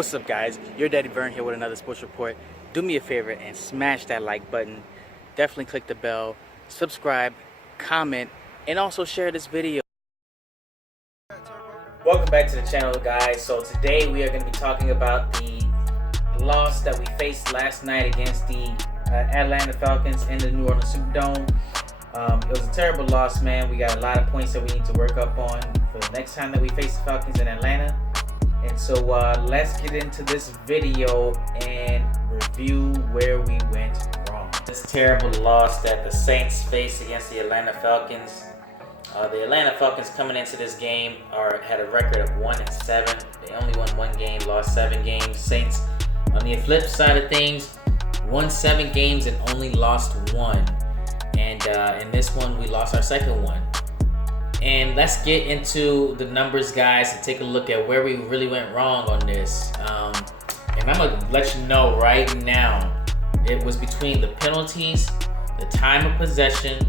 What's up, guys? Your Daddy Vern here with another sports report. Do me a favor and smash that like button. Definitely click the bell, subscribe, comment, and also share this video. Welcome back to the channel, guys. So today we are going to be talking about the loss that we faced last night against the Atlanta Falcons in the New Orleans Superdome. It was a terrible loss, man. We got a lot of points that we need to work up on for the next time that we face the Falcons in Atlanta. And so let's get into this video and review where we went wrong. This terrible loss that the Saints faced against the Atlanta Falcons. The Atlanta Falcons coming into this game had a record of 1-7. They only won one game, lost 7 games. Saints, on the flip side of things, won 7 games and only lost 1. And in this one, we lost our second one. And let's get into the numbers, guys, and take a look at where we really went wrong on this. And I'm going to let you know right now, it was between the penalties, the time of possession,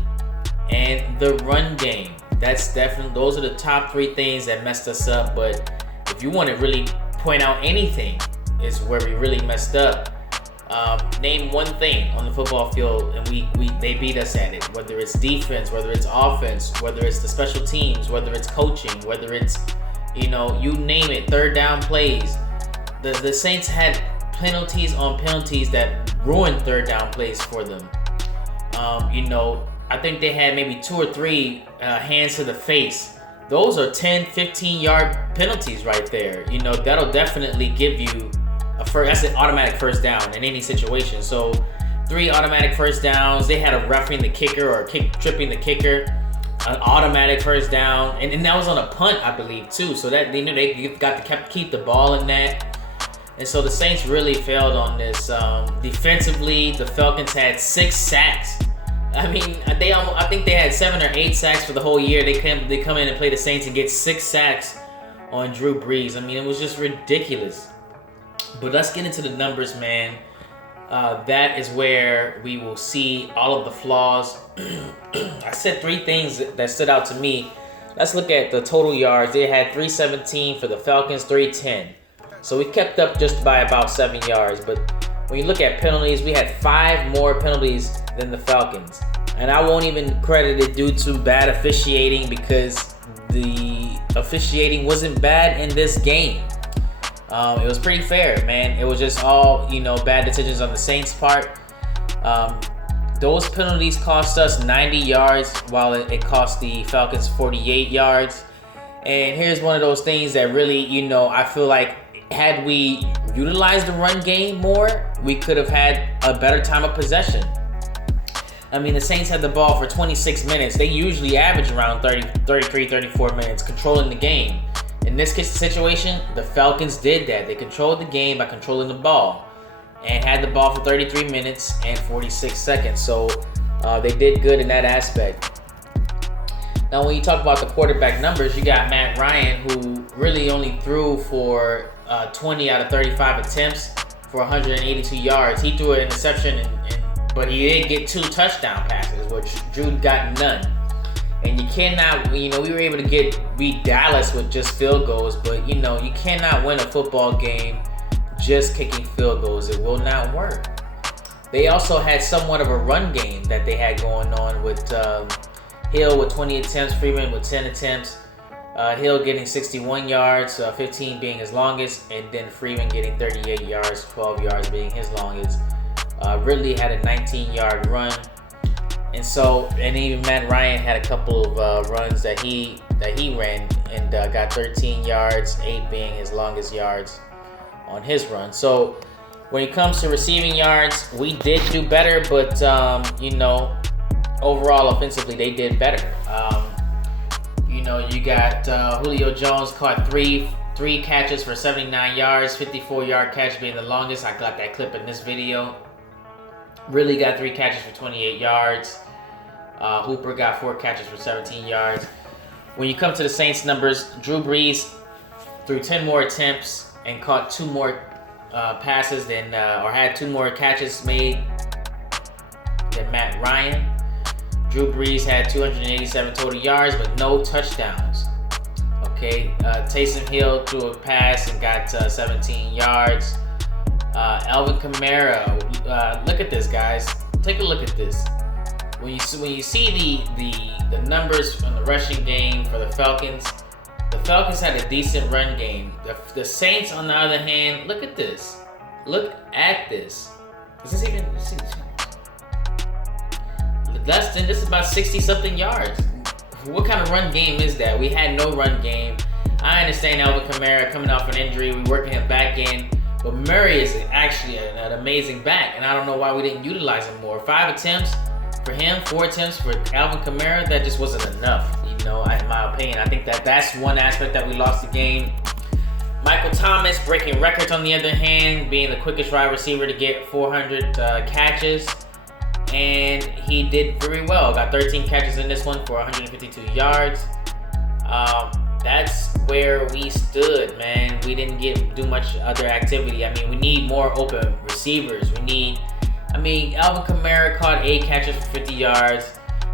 and the run game. That's definitely, those are the top 3 things that messed us up. But if you want to really point out anything, is where we really messed up. Name one thing on the football field and they beat us at it. Whether it's defense, whether it's offense, whether it's the special teams, whether it's coaching, whether it's, you name it, third down plays. The Saints had penalties on penalties that ruined third down plays for them. I think they had maybe 2 or 3 hands to the face. Those are 10, 15-yard penalties right there. That'll definitely give you that's an automatic first down in any situation. So 3 automatic first downs. They had a roughing the kicker or tripping the kicker, an automatic first down, and that was on a punt, I believe, too. So that they knew they got to keep the ball in that. And so the Saints really failed on this. Defensively, the Falcons had 6 sacks. I mean, I think they had 7 or 8 sacks for the whole year. They come in and play the Saints and get 6 sacks on Drew Brees. I mean, it was just ridiculous. But let's get into the numbers, man. That is where we will see all of the flaws. I said 3 things that stood out to me. Let's look at the total yards. They had 317 for the Falcons, 310. So we kept up just by about 7 yards. But when you look at penalties, we had 5 more penalties than the Falcons. And I won't even credit it due to bad officiating, because the officiating wasn't bad in this game. It was pretty fair, man. It was just all, bad decisions on the Saints' part. Those penalties cost us 90 yards, while it cost the Falcons 48 yards. And here's one of those things that really, I feel like had we utilized the run game more, we could have had a better time of possession. I mean, the Saints had the ball for 26 minutes. They usually average around 33, 34 minutes controlling the game. In this situation, the Falcons did that. They controlled the game by controlling the ball and had the ball for 33 minutes and 46 seconds. So they did good in that aspect. Now, when you talk about the quarterback numbers, you got Matt Ryan, who really only threw for 20 out of 35 attempts for 182 yards. He threw an interception, but he did get 2 touchdown passes, which Drew got none. And you cannot, we were able to beat Dallas with just field goals, but you cannot win a football game just kicking field goals. It will not work. They also had somewhat of a run game that they had going on with Hill with 20 attempts, Freeman with 10 attempts, Hill getting 61 yards, 15 being his longest, and then Freeman getting 38 yards, 12 yards being his longest. Ridley had a 19-yard run. And even Matt Ryan had a couple of runs that he ran and got 13 yards, 8 being his longest yards on his run. So when it comes to receiving yards, we did do better, but overall offensively they did better. You got Julio Jones caught three catches for 79 yards, 54-yard catch being the longest. I got that clip in this video. Ridley got 3 catches for 28 yards. Hooper got 4 catches for 17 yards. When you come to the Saints numbers, Drew Brees threw 10 more attempts and caught 2 more passes or had 2 more catches made than Matt Ryan. Drew Brees had 287 total yards, but no touchdowns. Okay, Taysom Hill threw a pass and got 17 yards. Alvin Kamara, look at this, guys. Take a look at this. When you see the numbers on the rushing game for the Falcons had a decent run game. The Saints, on the other hand, look at this. Look at this. Is this even? Less than, this is about 60-something yards. What kind of run game is that? We had no run game. I understand Alvin Kamara coming off an injury. We're working him back in. But Murray is actually an amazing back, and I don't know why we didn't utilize him more. 5 attempts for him, 4 attempts for Alvin Kamara. That just wasn't enough, in my opinion. I think that's one aspect that we lost the game. Michael Thomas breaking records on the other hand, being the quickest wide receiver to get 400 catches. And he did very well. Got 13 catches in this one for 152 yards. That's where we stood, man. We didn't do much other activity. I mean, we need more open receivers. Alvin Kamara caught 8 catches for 50 yards.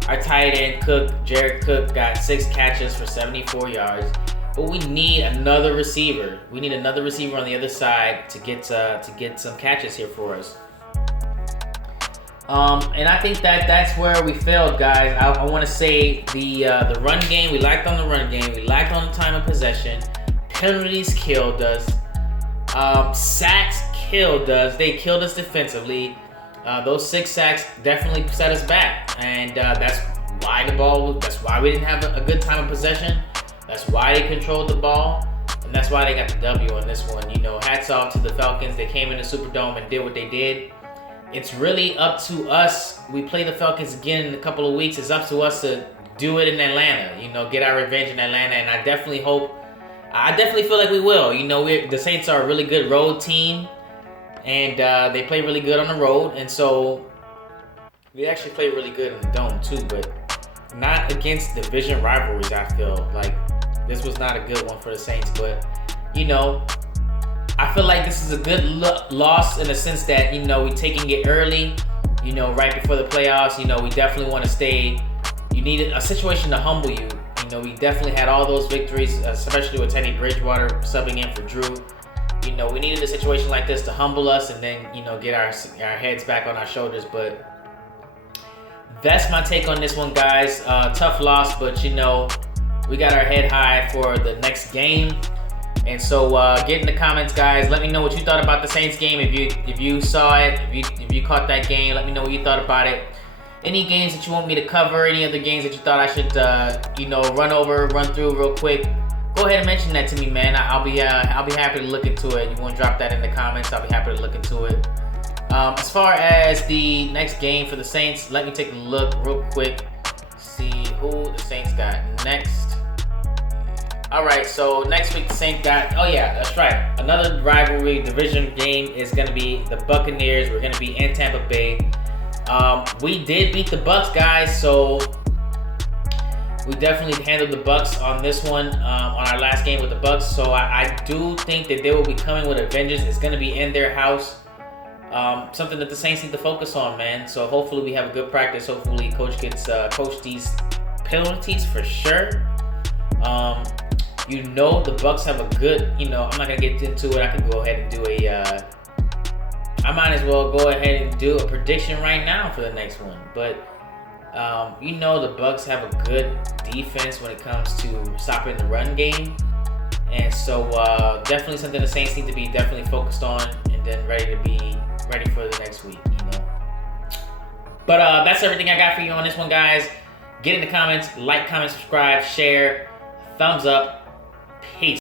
Our tight end, Jared Cook, got 6 catches for 74 yards. But we need another receiver. We need another receiver on the other side to get some catches here for us. And I think that's where we failed, guys. I want to say the run game, we lacked on the run game. We lacked on the time of possession. Penalties killed us. Sacks killed us. They killed us defensively. Those 6 sacks definitely set us back. And that's why we didn't have a good time of possession. That's why they controlled the ball. And that's why they got the W on this one. Hats off to the Falcons. They came in the Superdome and did what they did. It's really up to us. We play the Falcons again in a couple of weeks. It's up to us to do it in Atlanta. Get our revenge in Atlanta. And I definitely feel like we will. The Saints are a really good road team. And they play really good on the road. And so we actually play really good in the Dome too. But not against division rivalries, I feel. Like, this was not a good one for the Saints. But, I feel like this is a good loss in the sense that, we're taking it early, right before the playoffs. We definitely want to stay. You need a situation to humble you. We definitely had all those victories, especially with Teddy Bridgewater subbing in for Drew. We needed a situation like this to humble us and then, get our heads back on our shoulders. But that's my take on this one, guys. Tough loss, but, we got our head high for the next game. And so get in the comments, guys. Let me know what you thought about the Saints game. If you saw it, if you caught that game, let me know what you thought about it. Any games that you want me to cover, any other games that you thought I should, run through real quick, go ahead and mention that to me, man. I'll be happy to look into it. You want to drop that in the comments? I'll be happy to look into it. As far as the next game for the Saints, let me take a look real quick. See who the Saints got next. All right, so next week the Saints got, oh yeah, that's right. Another rivalry division game is going to be the Buccaneers. We're going to be in Tampa Bay. We did beat the Bucs, guys, so we definitely handled the Bucs on this one, on our last game with the Bucs. So I do think that they will be coming with a vengeance. It's going to be in their house. Something that the Saints need to focus on, man. So hopefully we have a good practice. Hopefully coach gets coach these penalties for sure. The Bucs have a good, I'm not going to get into it. I can go ahead and do I might as well go ahead and do a prediction right now for the next one. But, the Bucs have a good defense when it comes to stopping the run game. And so, definitely something the Saints need to be definitely focused on and then ready for the next week, But, that's everything I got for you on this one, guys. Get in the comments, like, comment, subscribe, share, thumbs up. Peace.